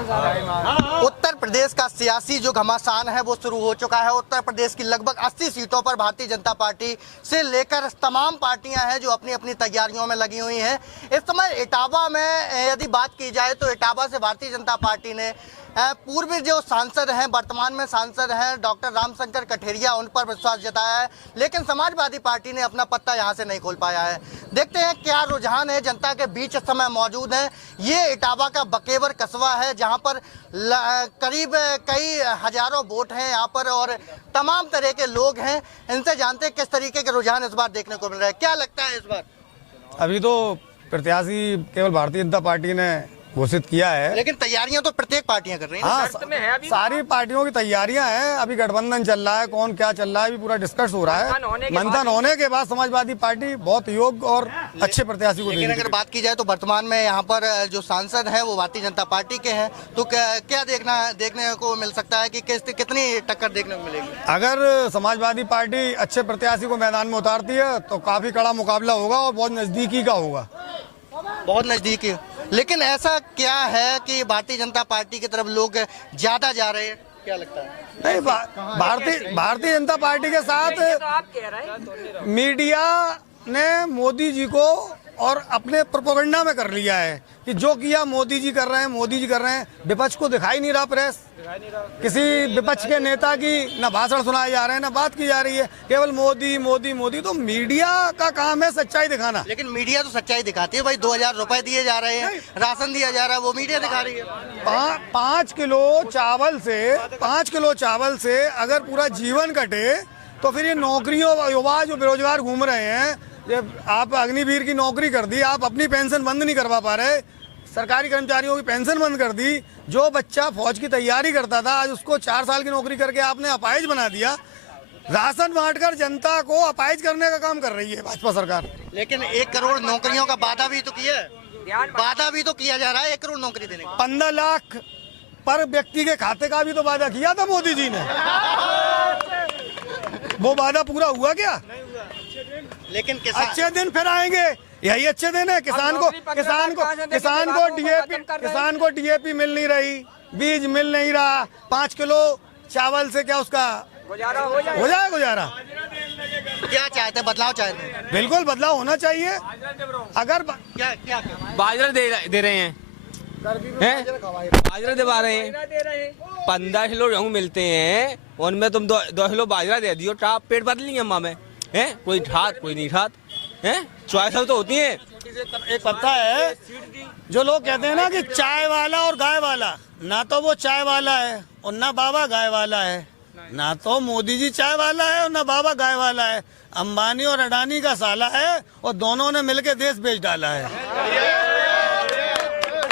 उत्तर प्रदेश का सियासी जो घमासान है वो शुरू हो चुका है। उत्तर प्रदेश की लगभग 80 सीटों पर भारतीय जनता पार्टी से लेकर तमाम पार्टियां हैं जो अपनी अपनी तैयारियों में लगी हुई हैं। इस समय इटावा में यदि बात की जाए तो इटावा से भारतीय जनता पार्टी ने पूर्व जो सांसद हैं, वर्तमान में सांसद हैं डॉक्टर रामशंकर कठेरिया, उन पर विश्वास जताया है, लेकिन समाजवादी पार्टी ने अपना पत्ता यहां से नहीं खोल पाया है। देखते हैं क्या रुझान है जनता के बीच इस समय मौजूद है। ये इटावा का बकेवर कस्बा है जहां पर करीब कई हजारों वोट हैं यहाँ पर और तमाम तरह के लोग हैं। इनसे जानते हैं किस तरीके के रुझान इस बार देखने को मिल रहे हैं। क्या लगता है इस बार? अभी तो प्रत्याशी केवल भारतीय जनता पार्टी ने घोषित किया है, लेकिन तैयारियां तो प्रत्येक पार्टियां कर रही हैं। हाँ, सारी पार्टियों की तैयारियां हैं। अभी गठबंधन चल रहा है, कौन क्या चल रहा है, अभी पूरा डिस्कस हो रहा है। मंथन होने के बाद समाजवादी पार्टी बहुत योग्य और अच्छे प्रत्याशी को देगी। लेकिन अगर बात की जाए तो वर्तमान में यहाँ पर जो सांसद हैं वो भारतीय जनता पार्टी के हैं, तो क्या देखने को मिल सकता है कि कितनी टक्कर देखने को मिलेगी? अगर समाजवादी पार्टी अच्छे प्रत्याशी को मैदान में उतारती है तो काफी कड़ा मुकाबला होगा और बहुत नजदीकी का होगा। बहुत नजदीकी। लेकिन ऐसा क्या है कि भारतीय जनता पार्टी की तरफ लोग ज्यादा जा रहे हैं? क्या लगता है? नहीं, भारतीय जनता पार्टी के साथ मीडिया ने मोदी जी को और अपने प्रोपेगेंडा में कर लिया है कि जो किया मोदी जी कर रहे हैं, मोदी जी कर रहे हैं। विपक्ष को दिखाई नहीं रहा, प्रेस किसी विपक्ष के नेता की न भाषण सुनाए जा रहे हैं, न बात की जा रही है, केवल मोदी मोदी मोदी। तो मीडिया का काम है सच्चाई दिखाना। लेकिन मीडिया तो सच्चाई दिखाती है भाई। 2000 रुपए दिए जा रहे हैं, राशन दिया जा रहा है, वो मीडिया दिखा रही है। 5 किलो चावल से अगर पूरा जीवन कटे तो फिर ये नौकरियों, युवा जो बेरोजगार घूम रहे हैं, आप अग्निवीर की नौकरी कर दी, आप अपनी पेंशन बंद नहीं करवा पा रहे, सरकारी कर्मचारियों की पेंशन बंद कर दी। जो बच्चा फौज की तैयारी करता था आज उसको 4 साल की नौकरी करके आपने अपाहिज बना दिया। राशन बांटकर जनता को अपाहिज करने का काम कर रही है भाजपा सरकार। लेकिन 1 करोड़ नौकरियों का वादा भी तो किया जा रहा है 1 करोड़ नौकरी देने का। 15 लाख पर व्यक्ति के खाते का भी तो वादा किया था मोदी जी ने। वो वादा पूरा हुआ क्या? लेकिन अच्छे दिन फिर आएंगे, यही अच्छे दिन है। किसान को डीएपी मिल नहीं रही, बीज मिल नहीं रहा, 5 किलो चावल से क्या उसका गुजारा हो जाए गुजारा? क्या चाहते? बदलाव चाहते हैं? बिल्कुल बदलाव होना चाहिए। अगर क्या बाजरा दे रहे हैं, बाजरा दिवा रहे हैं। 15 किलो गेहूँ मिलते हैं, उनमें तुम 2 किलो बाजरा दे दियो, टाप पेट बदली अम्मा में है। कोई ठात कोई नहीं ठात है, चॉइस तो होती है। एक पता है जो लोग कहते हैं ना कि चाय वाला और गाय वाला, ना तो वो चाय वाला है और ना बाबा गाय वाला है, ना तो मोदी जी चाय वाला है और ना बाबा गाय वाला है। अंबानी और अडानी का साला है और दोनों ने मिलकर देश बेच डाला है।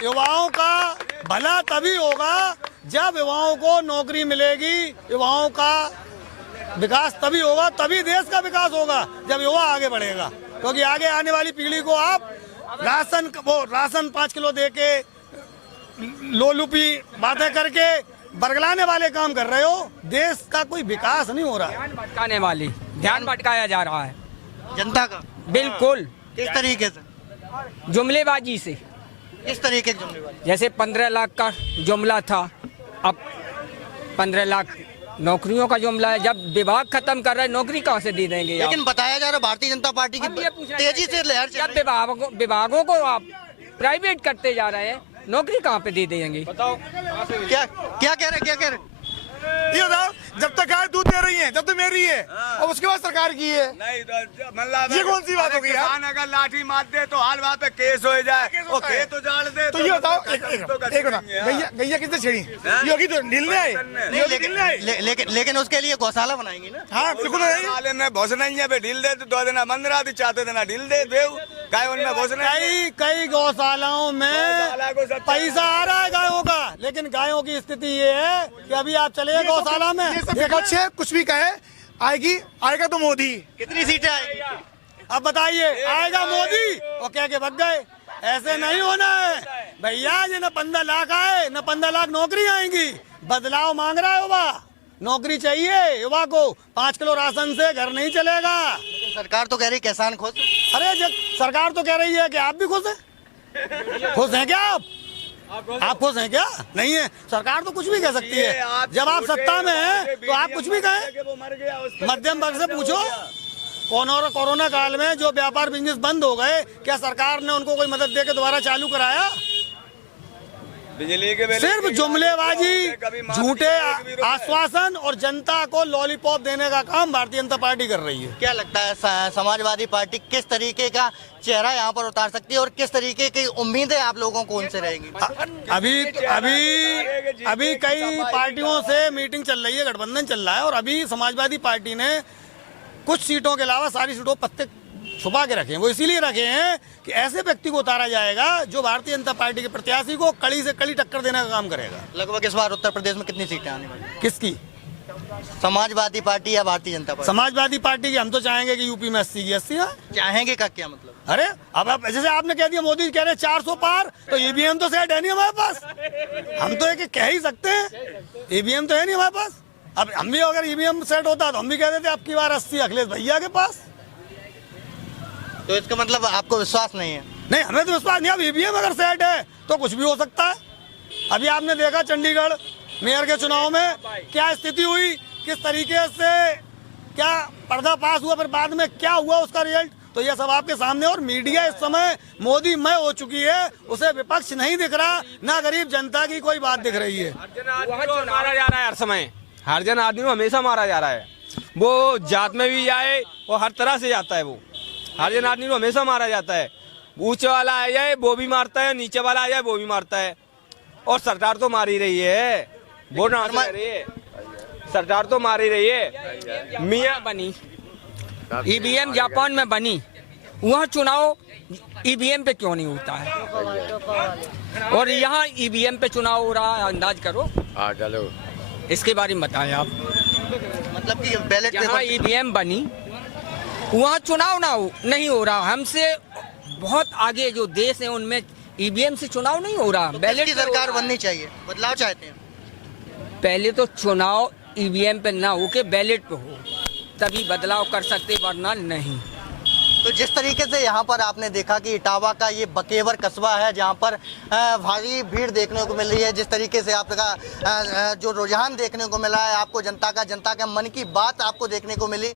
युवाओं का भला तभी होगा जब युवाओं को नौकरी मिलेगी, युवाओं का विकास तभी होगा, तभी देश का विकास होगा जब युवा आगे बढ़ेगा। क्योंकि आगे आने वाली पीढ़ी को आप राशन 5 किलो दे के लोलुपी बातें करके बरगलाने वाले काम कर रहे हो। देश का कोई विकास नहीं हो रहा। ध्यान भटकाया जा रहा है जनता का। बिल्कुल। किस तरीके से? जुमलेबाजी से। किस तरीके की जुमलेबाजी? जैसे 15 लाख का जुमला था, अब 15 लाख नौकरियों का जुमला है। जब विभाग खत्म कर रहे हैं, नौकरी कहाँ से दे देंगे? लेकिन बताया जा रहा है भारतीय जनता पार्टी की तेजी से लहर चल रही है। विभागों को आप प्राइवेट करते जा रहे हैं, नौकरी कहाँ पे दे देंगे? बताओ क्या कह रहे? ये बताओ, जब तक गाय दूध दे रही है तब तो मेरी है और उसके बाद सरकार की है। नहीं मतलब ये कौन सी बात हो गई? किसान अगर लाठी मार दे तो हाल बात पे केस हो जाए और खेत उजाड़ दे। तो ये बताओ, एक गैया किसने छेड़ी? ये होगी तो ढीलने आए। लेकिन उसके लिए गौशाला बनाएंगे ना? हाँ बिल्कुल। वाले में भोस नहीं है, ढील दे तो 2 दिन बंद रहा, 4 दिन ढील दे गाय उनमें भोस नहीं। कई गौशालाओं में पैसा आ रहा है गायों का, लेकिन गायों की स्थिति ये है कि अभी आप चले गौशाला में, कुछ भी कहे आएगा तो मोदी। कितनी सीटें आएगी? अब बताइए, आएगा मोदी और कह के भग गए। ऐसे नहीं होना है भैया। ये न 15 लाख आए न 15 लाख नौकरी आएंगी। बदलाव मांग रहा है युवा, नौकरी चाहिए युवा को। 5 किलो राशन से घर नहीं चलेगा। लेकिन सरकार तो कह रही किसान खुश। अरे सरकार तो कह रही है कि आप भी खुश हैं। खुश हैं क्या आप? आप खुश हैं क्या? नहीं है। सरकार तो कुछ भी कह सकती है, जब आप सत्ता में हैं तो आप कुछ भी कहें। मध्यम वर्ग से पूछो, कोरोना काल में जो व्यापार बिजनेस बंद हो गए, क्या सरकार ने उनको कोई मदद दे के दोबारा चालू कराया? बिजली के सिर्फ जुमलेबाजी, झूठे आश्वासन और जनता को लॉलीपॉप देने का काम भारतीय जनता पार्टी कर रही है। क्या लगता है समाजवादी पार्टी किस तरीके का चेहरा यहाँ पर उतार सकती है और किस तरीके की उम्मीदें आप लोगों को उनसे रहेंगी? अभी कई पार्टियों से मीटिंग चल रही है, गठबंधन चल रहा है, और अभी समाजवादी पार्टी ने कुछ सीटों के अलावा सारी सीटों पर पत्ते छुपा के रखे हैं। वो इसीलिए रखे हैं कि ऐसे व्यक्ति को उतारा जाएगा जो भारतीय जनता पार्टी के प्रत्याशी को कड़ी से कड़ी टक्कर देने का काम करेगा। लगभग इस बार उत्तर प्रदेश में कितनी सीटें आने वाली हैं? किसकी? समाजवादी पार्टी या भारतीय जनता पार्टी? समाजवादी पार्टी की। हम तो चाहेंगे कि यूपी में 80 की 80 है। चाहेंगे का क्या मतलब? अरे अब आप जैसे आपने कह दिया, मोदी कह रहे 400 पार, तो ईवीएम तो सेट है नहीं हमारे पास। हम तो एक कह ही सकते हैं, ईवीएम तो है नहीं हमारे पास। अब हम भी अगर ईवीएम सेट होता तो हम भी कह देते अब की बार 80 अखिलेश भैया के पास। तो इसका मतलब आपको विश्वास नहीं है? नहीं, हमें तो विश्वास नहीं। अब ईवीएम अगर सेट है तो कुछ भी हो सकता है। अभी आपने देखा चंडीगढ़ मेयर के चुनाव में क्या स्थिति हुई, किस तरीके से क्या पर्दा पास हुआ, फिर बाद में क्या हुआ उसका रिजल्ट, तो यह सब आपके सामने। और मीडिया इस समय मोदी मय हो चुकी है, उसे विपक्ष नहीं दिख रहा, ना गरीब जनता की कोई बात दिख रही है। मारा जा रहा है हर समय, हर जन आदमी को हमेशा मारा जा रहा है। वो जात में भी जाए, वो हर तरह से जाता है, वो हर जन आदमी को हमेशा मारा जाता है। ऊंचे वाला आ जाए वो भी मारता है, नीचे वाला आ जाए वो भी मारता है। और सरकार तो मार ही रही है, वो ना रही है, सरकार तो मार ही रही है। मियां बनी ईवीएम जापान में बनी, वहाँ चुनाव ईवीएम पे क्यों नहीं होता है, और यहाँ ईवीएम पे चुनाव हो रहा है? अंदाज करो। चलो इसके बारे में बताएं आप। मतलब कि बैलेट जहाँ ईवीएम बनी वहाँ चुनाव नहीं हो रहा। हमसे बहुत आगे जो देश है उनमें ईवीएम से चुनाव नहीं हो रहा, बैलेट की सरकार बननी चाहिए, बदलाव चाहते हैं? पहले तो चुनाव ईवीएम पे ना हो के बैलेट पे हो, तभी बदलाव कर सकते, वरना नहीं। तो जिस तरीके से यहाँ पर आपने देखा कि इटावा का ये बकेवर कस्बा है जहाँ पर भारी भीड़ देखने को मिल रही है, जिस तरीके से आपका जो रुझान देखने को मिला है, आपको जनता का मन की बात आपको देखने को मिली,